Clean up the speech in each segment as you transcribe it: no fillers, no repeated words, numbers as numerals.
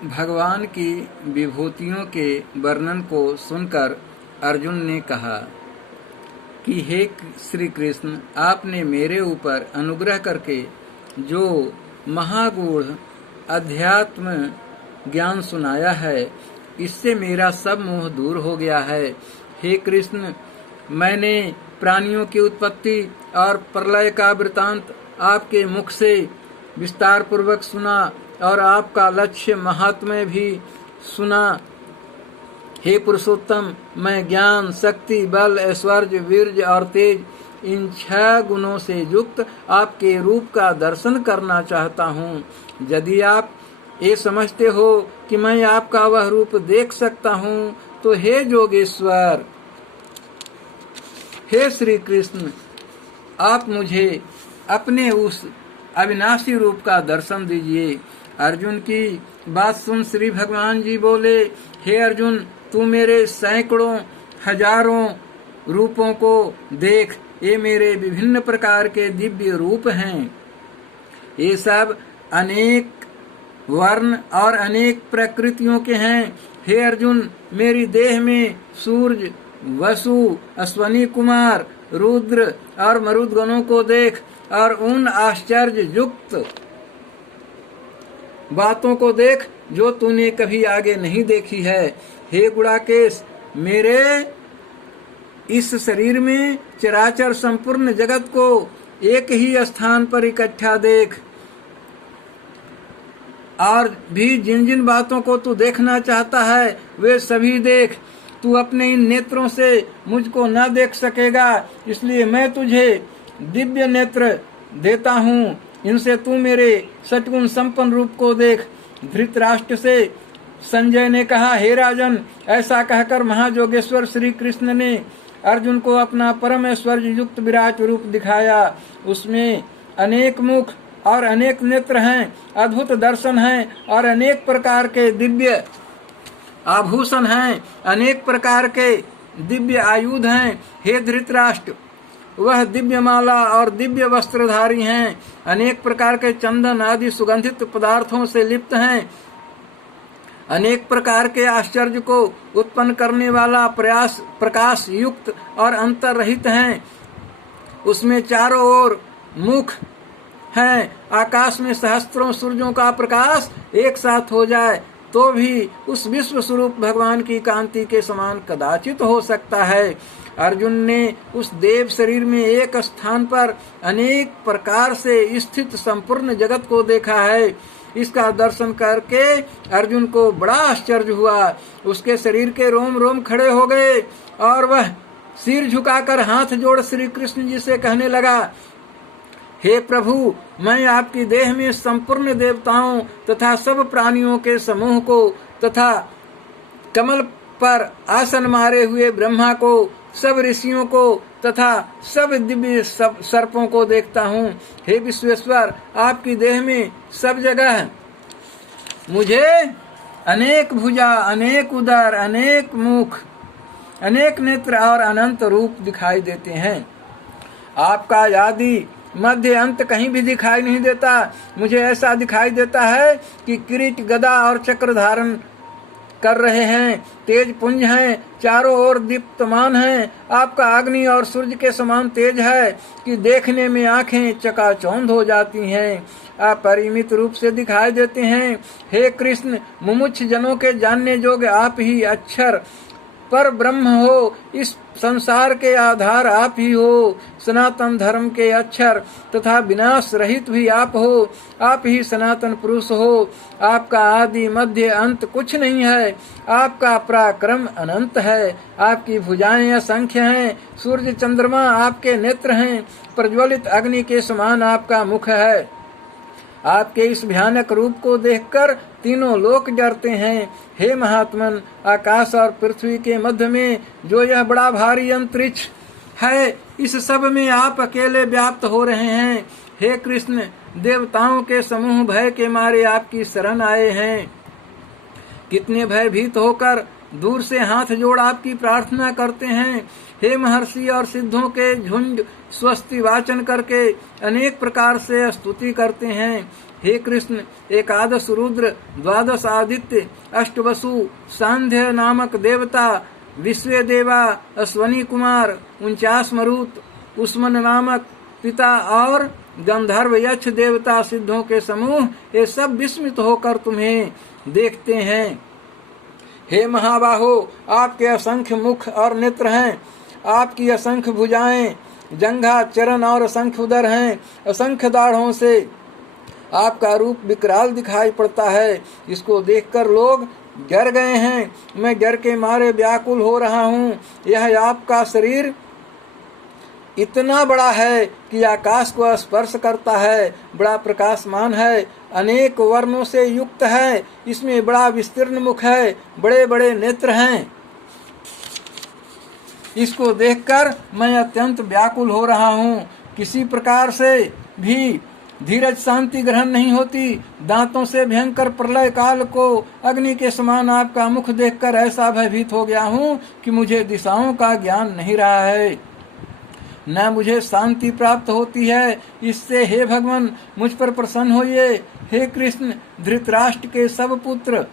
भगवान की विभूतियों के वर्णन को सुनकर अर्जुन ने कहा कि हे श्री कृष्ण, आपने मेरे ऊपर अनुग्रह करके जो महागूढ़ अध्यात्म ज्ञान सुनाया है, इससे मेरा सब मोह दूर हो गया है। हे कृष्ण, मैंने प्राणियों की उत्पत्ति और प्रलय का वृतांत आपके मुख से विस्तार पूर्वक सुना और आपका लक्ष्य महात्म्य भी सुना। हे पुरुषोत्तम, मैं ज्ञान, शक्ति, बल, ऐश्वर्य, वीर्य और तेज, इन 6 गुणों से युक्त आपके रूप का दर्शन करना चाहता हूँ। यदि आप ये समझते हो कि मैं आपका वह रूप देख सकता हूँ, तो हे जोगेश्वर, हे श्री कृष्ण, आप मुझे अपने उस अविनाशी रूप का दर्शन दीजिए। अर्जुन की बात सुन श्री भगवान जी बोले, हे अर्जुन, तू मेरे सैकड़ों हजारों रूपों को देख। ये मेरे विभिन्न प्रकार के दिव्य रूप हैं। ये सब अनेक वर्ण और अनेक प्रकृतियों के हैं। हे अर्जुन, मेरी देह में सूर्य, वसु, अश्वनी कुमार, रुद्र और मरुदगणों को देख और उन आश्चर्य युक्त बातों को देख जो तूने कभी आगे नहीं देखी है। हे गुणाकेश, मेरे इस शरीर में चराचर संपूर्ण जगत को एक ही स्थान पर इकट्ठा देख, और भी जिन जिन बातों को तू देखना चाहता है वे सभी देख। तू अपने इन नेत्रों से मुझको न देख सकेगा, इसलिए मैं तुझे दिव्य नेत्र देता हूँ। इनसे तू मेरे सद्गुण संपन्न रूप को देख। धृतराष्ट्र से संजय ने कहा, हे राजन, ऐसा कहकर महाजोगेश्वर श्री कृष्ण ने अर्जुन को अपना परम ऐश्वर्य युक्त विराट रूप दिखाया। उसमें अनेक मुख और अनेक नेत्र हैं, अद्भुत दर्शन हैं और अनेक प्रकार के दिव्य आभूषण हैं, अनेक प्रकार के दिव्य आयुध हैं। हे धृतराष्ट्र, वह दिव्य माला और दिव्य वस्त्रधारी हैं, अनेक प्रकार के चंदन आदि सुगंधित पदार्थों से लिप्त हैं, अनेक प्रकार के आश्चर्य को उत्पन्न करने वाला प्रकाश युक्त और अंतर रहित हैं। उसमें चारों ओर मुख हैं। आकाश में सहस्त्रों सूर्यों का प्रकाश एक साथ हो जाए तो भी उस विश्व स्वरूप भगवान की कांति के समान कदाचित हो सकता है। अर्जुन ने उस देव शरीर में एक स्थान पर अनेक प्रकार से स्थित संपूर्ण जगत को देखा है। इसका दर्शन करके अर्जुन को बड़ा आश्चर्य हुआ। उसके शरीर के रोम रोम खड़े हो गए और वह सिर झुकाकर हाथ जोड़ श्री कृष्ण जी से कहने लगा, हे प्रभु, मैं आपकी देह में संपूर्ण देवताओं तथा सब प्राणियों के समूह को तथा कमल पर आसन मारे हुए ब्रह्मा को, सब ऋषियों को तथा सब दिव्य सर्पों को देखता हूँ। हे विश्वेश्वर, आपकी देह में सब जगह मुझे अनेक भुजा, अनेक उदर, अनेक मुख, अनेक नेत्र और अनंत रूप दिखाई देते हैं। आपका आदि मध्य अंत कहीं भी दिखाई नहीं देता। मुझे ऐसा दिखाई देता है कि किरीट, गदा और चक्र धारण कर रहे हैं, तेज पुंज हैं, चारों ओर दीप्तमान हैं। आपका अग्नि और सूर्य के समान तेज है कि देखने में आंखें चकाचौंध हो जाती हैं। आप परिमित रूप से दिखाई देते हैं। हे कृष्ण, मुमुक्ष जनों के जानने योग्य आप ही अक्षर पर ब्रह्म हो। इस संसार के आधार आप ही हो। सनातन धर्म के अक्षर तथा विनाश रहित भी आप हो। आप ही सनातन पुरुष हो। आपका आदि मध्य अंत कुछ नहीं है। आपका पराक्रम अनंत है। आपकी भुजाएं असंख्य हैं। सूर्य चंद्रमा आपके नेत्र हैं। प्रज्वलित अग्नि के समान आपका मुख है। आपके इस भयानक रूप को देखकर तीनों लोक डरते हैं। हे महात्मन, आकाश और पृथ्वी के मध्य में जो यह बड़ा भारी अंतरिक्ष है, इस सब में आप अकेले व्याप्त हो रहे हैं। हे कृष्ण, देवताओं के समूह भय के मारे आपकी शरण आए हैं। कितने भयभीत होकर दूर से हाथ जोड़ आपकी प्रार्थना करते हैं। हे महर्षि और सिद्धों के झुंड स्वस्ति वाचन करके अनेक प्रकार से स्तुति करते हैं। हे कृष्ण, एकादश रुद्र, द्वादश आदित्य, अष्टवसु, सांध्य नामक देवता, विश्वे देवा, अश्वनी कुमार, 49 मरुत, उस्मन नामक पिता और गंधर्व यक्ष देवता सिद्धों के समूह, ये सब विस्मित होकर तुम्हें देखते हैं। हे महाबाहो, आपके असंख्य मुख और नेत्र हैं, आपकी असंख्य भुजाएं, जंघा, चरण और असंख्य उदर हैं। असंख्य दाढ़ों से आपका रूप विकराल दिखाई पड़ता है। इसको देखकर लोग डर गए हैं। मैं डर के मारे व्याकुल हो रहा हूँ। यह आपका शरीर इतना बड़ा है कि आकाश को स्पर्श करता है, बड़ा प्रकाशमान है, अनेक वर्णों से युक्त है, इसमें बड़ा विस्तीर्ण मुख है, बड़े बड़े नेत्र हैं। इसको देखकर मैं अत्यंत व्याकुल हो रहा हूँ। किसी प्रकार से भी धीरज शांति ग्रहण नहीं होती। दांतों से भयंकर प्रलय काल को अग्नि के समान आपका मुख देखकर ऐसा भयभीत हो गया हूँ कि मुझे दिशाओं का ज्ञान नहीं रहा है, न मुझे शांति प्राप्त होती है। इससे हे भगवान मुझ पर प्रसन्न होइए। हे कृष्ण, धृतराष्ट्र के सब पुत्र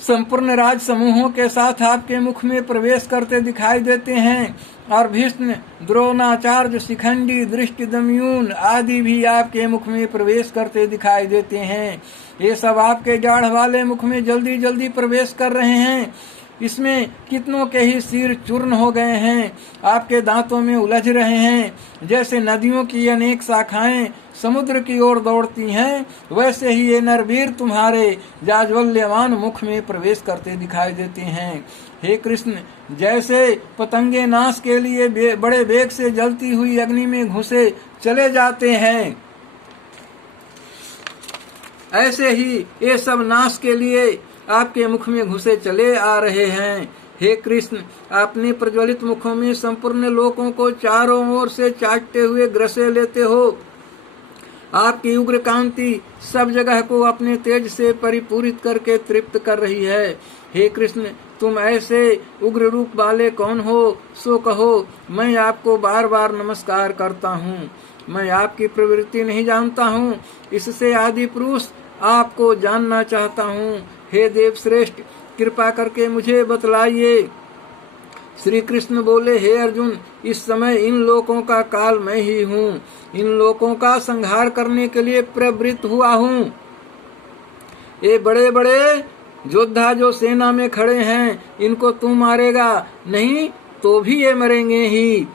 संपूर्ण राज समूहों के साथ आपके मुख में प्रवेश करते दिखाई देते हैं और भीष्म, द्रोणाचार्य, शिखंडी, दृष्टिद्युम्न आदि भी आपके मुख में प्रवेश करते दिखाई देते हैं। ये सब आपके जाड़ वाले मुख में जल्दी जल्दी प्रवेश कर रहे हैं। इसमें कितनों के ही सिर चूर्ण हो गए हैं, आपके दांतों में उलझ रहे हैं। जैसे नदियों की अनेक शाखाएं समुद्र की ओर दौड़ती हैं, वैसे ही ये नरवीर तुम्हारे जाज्वल्यमान मुख में प्रवेश करते दिखाई देते हैं। हे कृष्ण, जैसे पतंगे नाश के लिए बड़े वेग से जलती हुई अग्नि में घुसे चले जाते हैं, ऐसे ही ये सब नाश के लिए आपके मुख में घुसे चले आ रहे हैं। हे कृष्ण, आपने प्रज्वलित मुखों में संपूर्ण लोकों को चारों ओर से चाटते हुए ग्रसे लेते हो। आपकी उग्र कांति सब जगह को अपने तेज से परिपूरित करके तृप्त कर रही है। हे कृष्ण, तुम ऐसे उग्र रूप वाले कौन हो, सो कहो। मैं आपको बार बार नमस्कार करता हूँ। मैं आपकी प्रवृत्ति नहीं जानता हूँ, इससे आदि पुरुष आपको जानना चाहता हूँ। हे देव श्रेष्ठ, कृपा करके मुझे बतलाइए। श्री कृष्ण बोले, हे अर्जुन, इस समय इन लोकों का काल मैं ही हूँ। इन लोकों का संहार करने के लिए प्रवृत्त हुआ हूँ। ये बड़े बड़े योद्धा जो सेना में खड़े हैं, इनको तू मारेगा नहीं तो भी ये मरेंगे ही।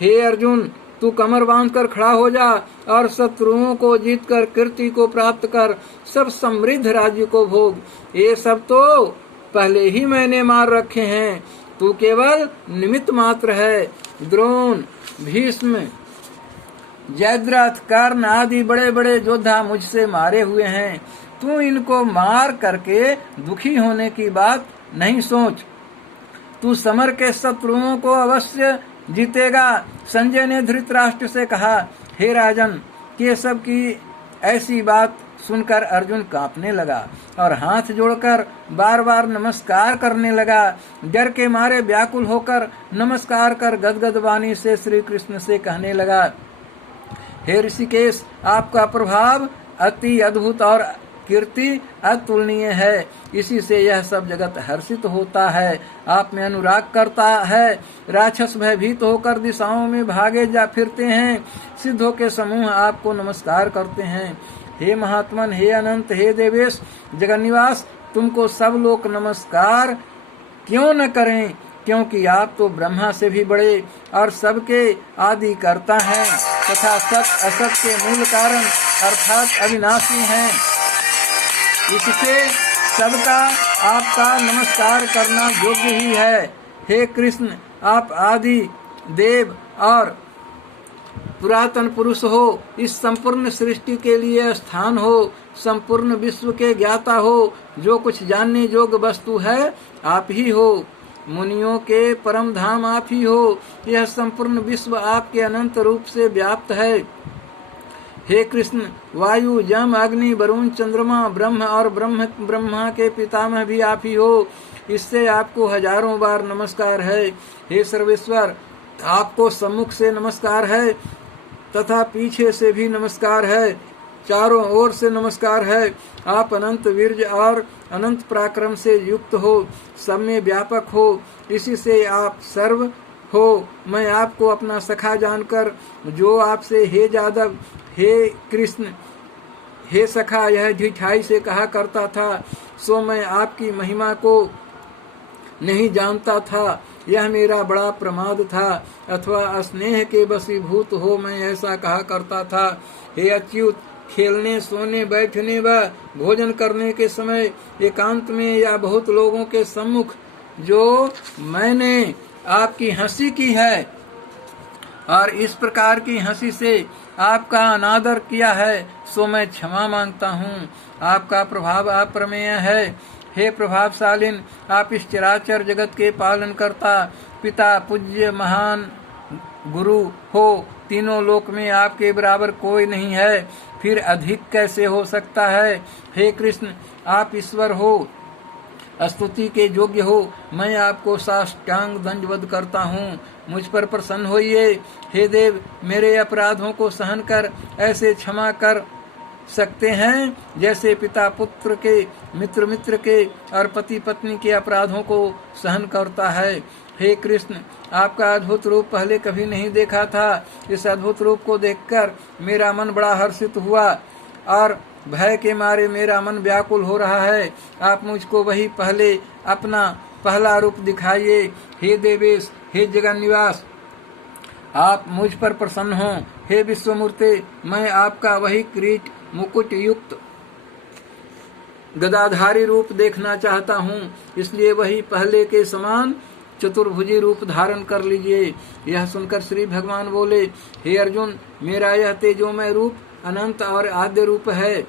हे अर्जुन, तू कमर बांधकर खड़ा हो जा और शत्रुओं को जीतकर कीर्ति को प्राप्त कर सब समृद्ध राज्य को भोग। ये सब तो पहले ही मैंने मार रखे हैं, तू केवल निमित्त मात्र है। द्रोण, भीष्म, जयद्रथ, कर्ण आदि बड़े बड़े योद्धा मुझसे मारे हुए हैं। तू इनको मार करके दुखी होने की बात नहीं सोच। तू समर के शत्रुओं को अवश्य जीतेगा। संजय ने धृतराष्ट्र से कहा, हे राजन, केशव की ऐसी बात सुनकर अर्जुन कांपने लगा और हाथ जोड़कर बार बार नमस्कार करने लगा। डर के मारे व्याकुल होकर नमस्कार कर गदगद वाणी से श्री कृष्ण से कहने लगा, हे ऋषिकेश, आपका प्रभाव अति अद्भुत और कीर्ति अतुलनीय है। इसी से यह सब जगत हर्षित होता है, आप में अनुराग करता है। राक्षस भयभीत होकर दिशाओं में भागे जा फिरते हैं। सिद्धों के समूह आपको नमस्कार करते हैं। हे महात्मन, हे अनंत, हे देवेश, जगन्निवास, तुमको सब लोग नमस्कार क्यों न करें, क्योंकि आप तो ब्रह्मा से भी बड़े और सबके आदि करता हैं तथा सत असत के मूल कारण अर्थात अविनाशी हैं। इससे सबका आपका नमस्कार करना योग्य ही है। हे कृष्ण, आप आदि देव और पुरातन पुरुष हो, इस संपूर्ण सृष्टि के लिए स्थान हो, संपूर्ण विश्व के ज्ञाता हो, जो कुछ जानने योग्य वस्तु है आप ही हो। मुनियों के परम धाम आप ही हो। यह संपूर्ण विश्व आपके अनंत रूप से व्याप्त है। हे कृष्ण, वायु, जम, अग्नि, वरुण, चंद्रमा, ब्रह्म और ब्रह्मा के पितामह भी आप ही हो, इससे आपको हजारों बार नमस्कार है। हे सर्वेश्वर, आपको सम्मुख से नमस्कार है तथा पीछे से भी नमस्कार है, चारों ओर से नमस्कार है। आप अनंत वीर्य और अनंत पराक्रम से युक्त हो, सब में व्यापक हो, इसी से आप सर्व हो। मैं आपको अपना सखा जानकर जो आपसे हे जादव, हे कृष्ण, हे सखा यह ढिठाई से कहा करता था, सो मैं आपकी महिमा को नहीं जानता था। यह मेरा बड़ा प्रमाद था, अथवा स्नेह के वशीभूत हो मैं ऐसा कहा करता था। हे अच्युत, खेलने, सोने, बैठने व भोजन करने के समय, एकांत में या बहुत लोगों के सम्मुख जो मैंने आपकी हंसी की है और इस प्रकार की हंसी से आपका अनादर किया है, सो मैं क्षमा मांगता हूँ। आपका प्रभाव अप्रमेय है। हे प्रभावशालीन, आप इस चराचर जगत के पालन करता, पिता, पूज्य, महान गुरु हो। तीनों लोक में आपके बराबर कोई नहीं है, फिर अधिक कैसे हो सकता है। हे कृष्ण, आप ईश्वर हो, स्तुति के योग्य हो। मैं आपको साष्टांग दंडवत करता हूँ, मुझ पर प्रसन्न होइए। हे देव, मेरे अपराधों को सहन कर ऐसे क्षमा कर सकते हैं जैसे पिता पुत्र के, मित्र मित्र के और पति पत्नी के अपराधों को सहन करता है। हे कृष्ण, आपका अद्भुत रूप पहले कभी नहीं देखा था। इस अद्भुत रूप को देखकर मेरा मन बड़ा हर्षित हुआ और भय के मारे मेरा मन व्याकुल हो रहा है। आप मुझको वही पहले अपना पहला रूप दिखाइए। हे देवेश, हे जगन निवास, आप मुझ पर प्रसन्न हो। हे विश्वमूर्ते, मैं आपका वही किरीट मुकुट युक्त गदाधारी रूप देखना चाहता हूँ, इसलिए वही पहले के समान चतुर्भुजी रूप धारण कर लीजिए। यह सुनकर श्री भगवान बोले, हे अर्जुन, मेरा यह तेजोमय रूप अनंत और आद्य रूप है,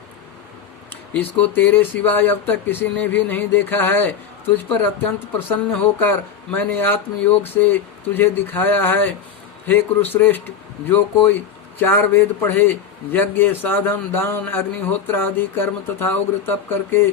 इसको तेरे सिवाय अब तक किसी ने भी नहीं देखा है। तुझ पर अत्यंत प्रसन्न होकर मैंने आत्मयोग से तुझे दिखाया है। हे कुरुश्रेष्ठ, जो कोई 4 वेद पढ़े, यज्ञ, साधन, दान, अग्निहोत्र आदि कर्म तथा उग्र तप करके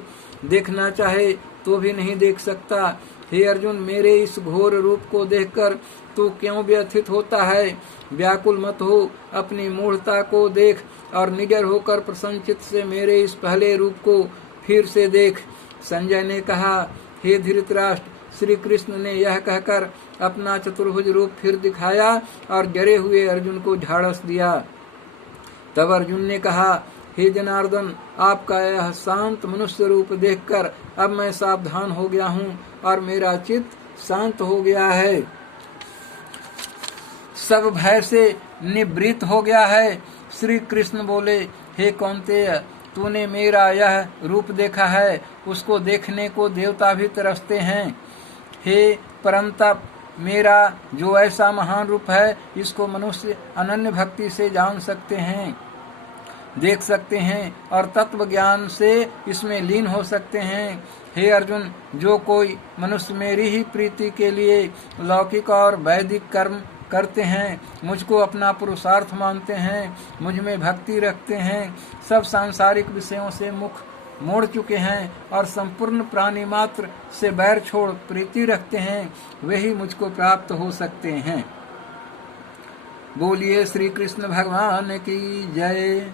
देखना चाहे तो भी नहीं देख सकता। हे अर्जुन, मेरे इस घोर रूप को देखकर तू क्यों व्यथित होता है? व्याकुल मत हो, अपनी मूढ़ता को देख और निडर होकर प्रसन्नचित्त से मेरे इस पहले रूप को फिर से देख। संजय ने कहा, हे धृतराष्ट्र, श्री कृष्ण ने यह कहकर अपना चतुर्भुज रूप फिर दिखाया और डरे हुए अर्जुन को ढाढ़स दिया। तब अर्जुन ने कहा, हे जनार्दन, आपका यह शांत मनुष्य रूप देखकर अब मैं सावधान हो गया हूँ और मेरा चित्त शांत हो गया है, सब भय से निवृत्त हो गया है। श्री कृष्ण बोले, हे कौन्तेय, तूने मेरा यह रूप देखा है, उसको देखने को देवता भी तरसते हैं। हे परंतप, मेरा जो ऐसा महान रूप है, इसको मनुष्य अनन्य भक्ति से जान सकते हैं, देख सकते हैं और तत्व ज्ञान से इसमें लीन हो सकते हैं। हे अर्जुन, जो कोई मनुष्य मेरी ही प्रीति के लिए लौकिक और वैदिक कर्म करते हैं, मुझको अपना पुरुषार्थ मानते हैं, मुझ में भक्ति रखते हैं, सब सांसारिक विषयों से मुख मोड़ चुके हैं और संपूर्ण प्राणी मात्र से बैर छोड़ प्रीति रखते हैं, वही मुझको प्राप्त हो सकते हैं। बोलिए श्री कृष्ण भगवान की जय।